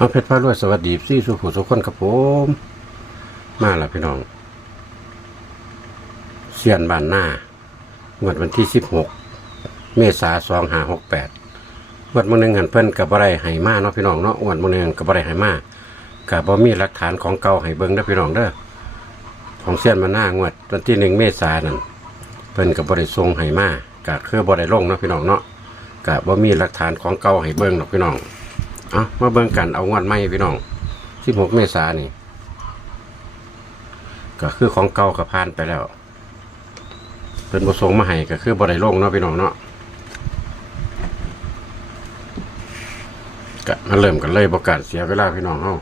เอาเพชรพระรวยสวัสดีซี่สุขุสุขคนครับผม มาแล้วพี่น้องเสียนบานหน้างวดวันที่สิบหกเมษาสองห้าหกแปดวันมื้อหนึงหันเพิ่นกับบ่ได้ให้มาเนาะพี่น้องเนาะวันมื้อหนึงกับบ่ได้ให้มากับบ่มีหลักฐานของเก่าให้เบิ่งเด้อพี่น้องเด้อของเสียนบานหน้างวดวันที่หนึ่งเมษานั่นเพิ่นกับบ่ได้ส่งให้มาก็คือบ่ได้ลงเนาะพี่น้องเนาะก็บ่มีหลักฐานของเก่าให้เบิ่งหรอกพี่น้อง เอามาเบิ่งกันเอางวดใหม่พี่น้อง16เมษานี่ ก็คือของเก่ากับพานไปแล้ว เป็นประสงค์มาให้ก็คือบริโลงเนาะพี่น้องเนาะก็มาเริ่มกันเลยประการเสียเวลาพี่น้องเฮา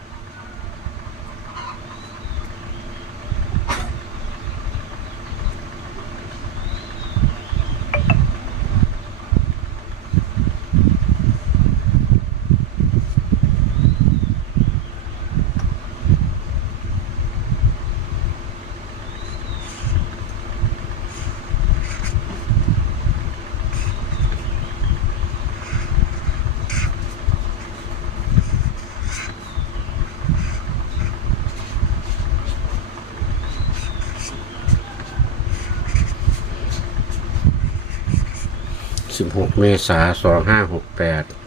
16 เมษายน2568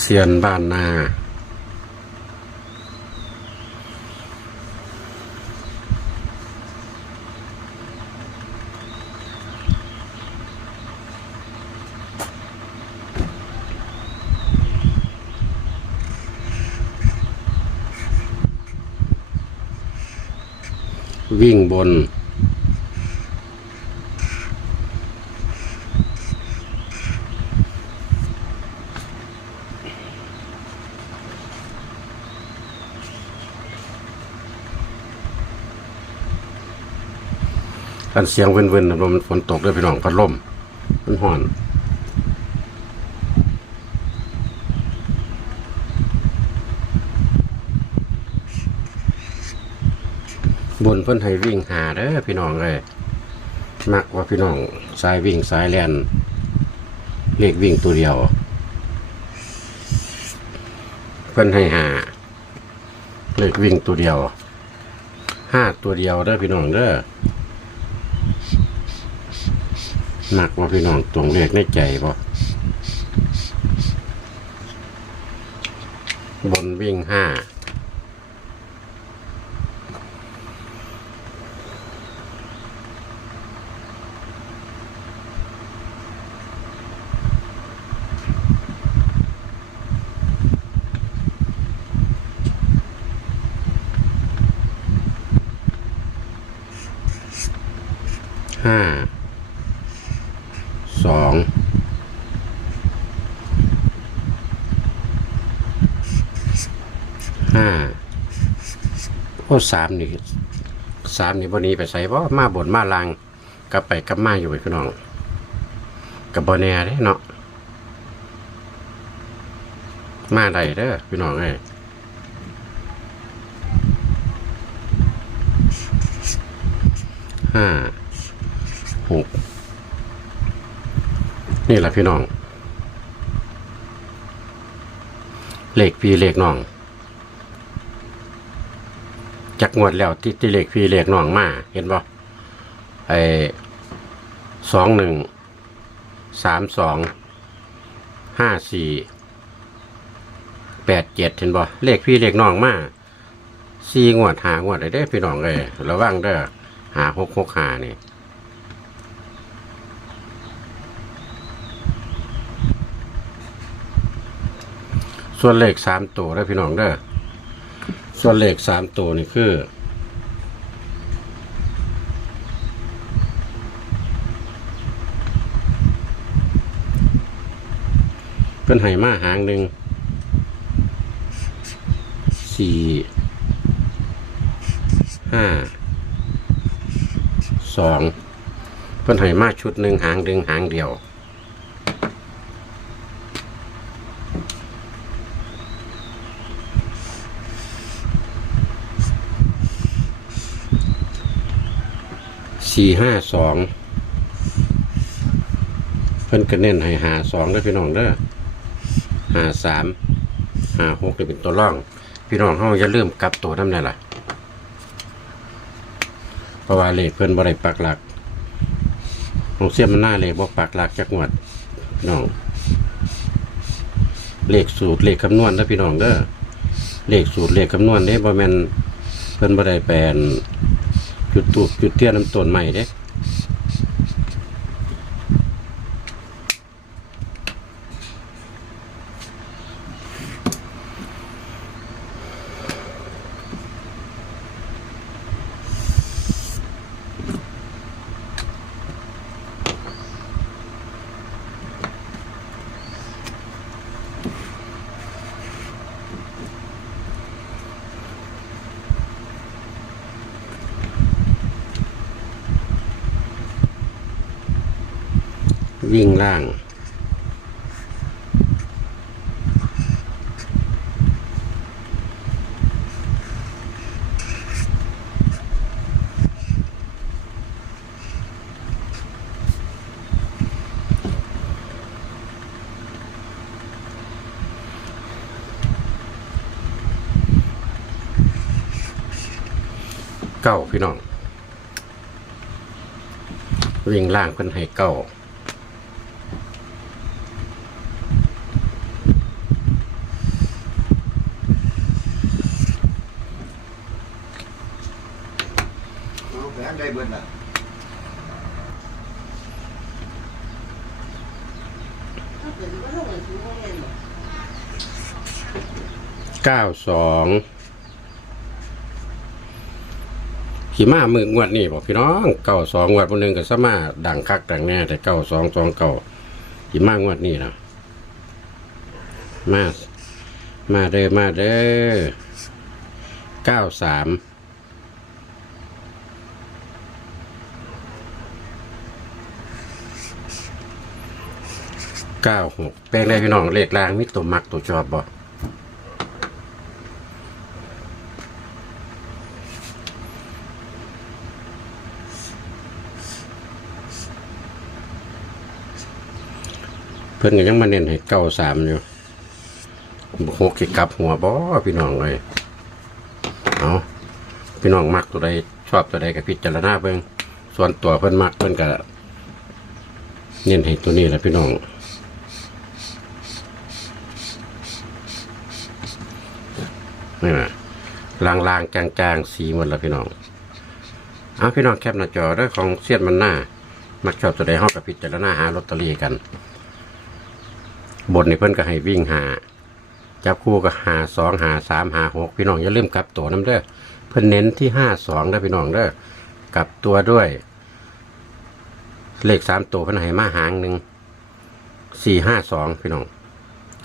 เซียนบ้านนา วิ่งบน กันเสียงเว้นๆนะมันฝนตกด้วยพี่น้องพัดลมมันห่อนบนเพิ่นให้วิ่งหาเด้อพี่น้องเลยมักว่าพี่น้องสายวิ่งสายแลนเลขวิ่งตัวเดียว เพิ่นให้หาเลขวิ่งตัวเดียวห้าตัวเดียวเด้อพี่น้องเด้อ หนักว่าพี่น้องตรงเลขในใจบ่บนวิ่งห้าห้า สอง ห้าโอ้สามนี่สามนี่วันนี้ไปใส่เพราะมาบนมาลางกลับไปกลับมาอยู่ไปพี่น้องกับบอแน่เด้เนาะมาได้เด้อพี่น้องเอ้ห้าหกนี่แหละพี่น้องเลขพี่เลขน้อง จักงวดแล้วที่ที่เลขพี่เลขน้องมาเห็นบ่ไอ้สองหนึ่งสามสองห้าสี่แปดเจ็ดเห็นบ่เลขพี่เลขน้องมาสี่งวดหางวดไอ้เด้พี่น้องเลยระวังเด้อหาหกหกหานี่ส่วนเลขสามตัวได้อพี่น้องเด้อ ส่วนเลกสามตัวนี่คือเป็นไห้มาหางหนึ่งสี่ห้าสองเป็นไห้มาชุดหนึ่งหางหนึ่งหางเดียว สี่ห้าสองเพิ่นก็เน้นให้หาสองเด้พี่น้องเด้อหาสามหาหกนี่เป็นตัวร่อง พี่น้องเฮาอย่าลืมกลับตัวน้ำนั่นล่ะเพราะว่าเลขเพิ่นบ่ได้ปักหลักของเสียมันหน้าเลขบ่ปักหลักจักงวดพี่น้องเลขสูตรเลขคำนวณเด้พี่น้องเด้อเลขสูตรเลขคำนวณเด้บ่แม่นเพิ่นบ่ได้แปลน จุดตูบจุดเตี้ยน้ำต้นใหม่เด้ วิ่งล่าง เก้าพี่น้องวิ่งล่างเพิ่นให้เก้า แผนได้เบิดละเก้าสองขี่ม้ามืองวดนี่บอกพี่น้องเก้าสองงวดวันหนึ่งก็สมาดังคักดังแน่แต่เก้าสองสองเก้าขี่ม้างวดนี่นะมา มาเด้อมาเด้อเก้าสาม เก้าหกแปลงได้พี่น้องเลขล่างมีตัวมักตัวชอบบ่เพิ่อนก็ยังมาเน้นให้เก้าสามอยู่หกสิกลับ หัวบ่พี่น้องเลยเอาพี่น้องมักตัวใดชอบตัวใดก็พิจารณาเบิ่งส่วนตัวเพิ่อนมักเพิ่อนก็เน้นให้ตัวนี้แหละพี่น้อง นี่นะลางลางๆจางจางๆสีหมดแล้วพี่น้องเอาพี่น้องแคปหน้าจอเด้อของเสียดมันหน้า มักชอบตัวใดเฮาก็พิจารณาหาลอตเตอรี่กันบนในเพิ่อนก็ให้วิ่งหา จับคู่ก็หาสองหาสามหาหกพี่น้องอย่าลืมกลับตัวน้ำเด้อเพิ่อนเน้นที่ห้าสองนะพี่น้องเด้อกลับตัวด้วย เลขสามตัวเพิ่อนให้มาหางหนึ่งสี่ห้าสองพี่น้อง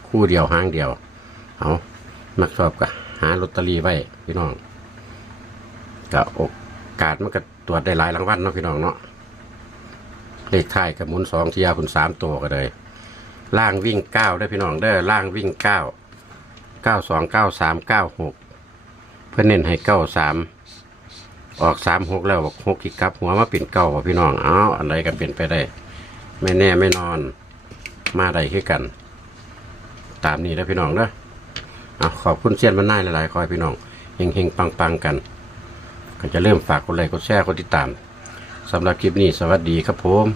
คู่เดียวหางเดียว เอามักชอบก็หาลอตเตอรี่ไว้พี่น้องก็โอกาสมันก็ตรวจได้หลายรางวัลเนาะพี่น้องเนาะเลขท้ายกับหมุนสองเทียคุณสามตัวก็เลยล่างวิ่งเก้าได้พี่น้องเด้ล่างวิ่งเก้าเก้าสองเก้าสามเก้าหกเพื่อเน้นให้เก้าสามออกสามหกแล้วบอกหกอีกครับ หัวมาเป็นเก้าพี่น้องเอาอะไรก็เป็นไปได้ ไม่แน่ไม่นอน มาได้คือกัน ตามนี้แล้วพี่น้องเด้อเอขอบคุณเชียนมันน่ายหลายๆคอยพี่น้องเฮงเฮงปังปังๆกันก็จะเริ่มฝากกดไลค์กดแชร์กดติดตามสำหรับคลิปนี้สวัสดีครับผม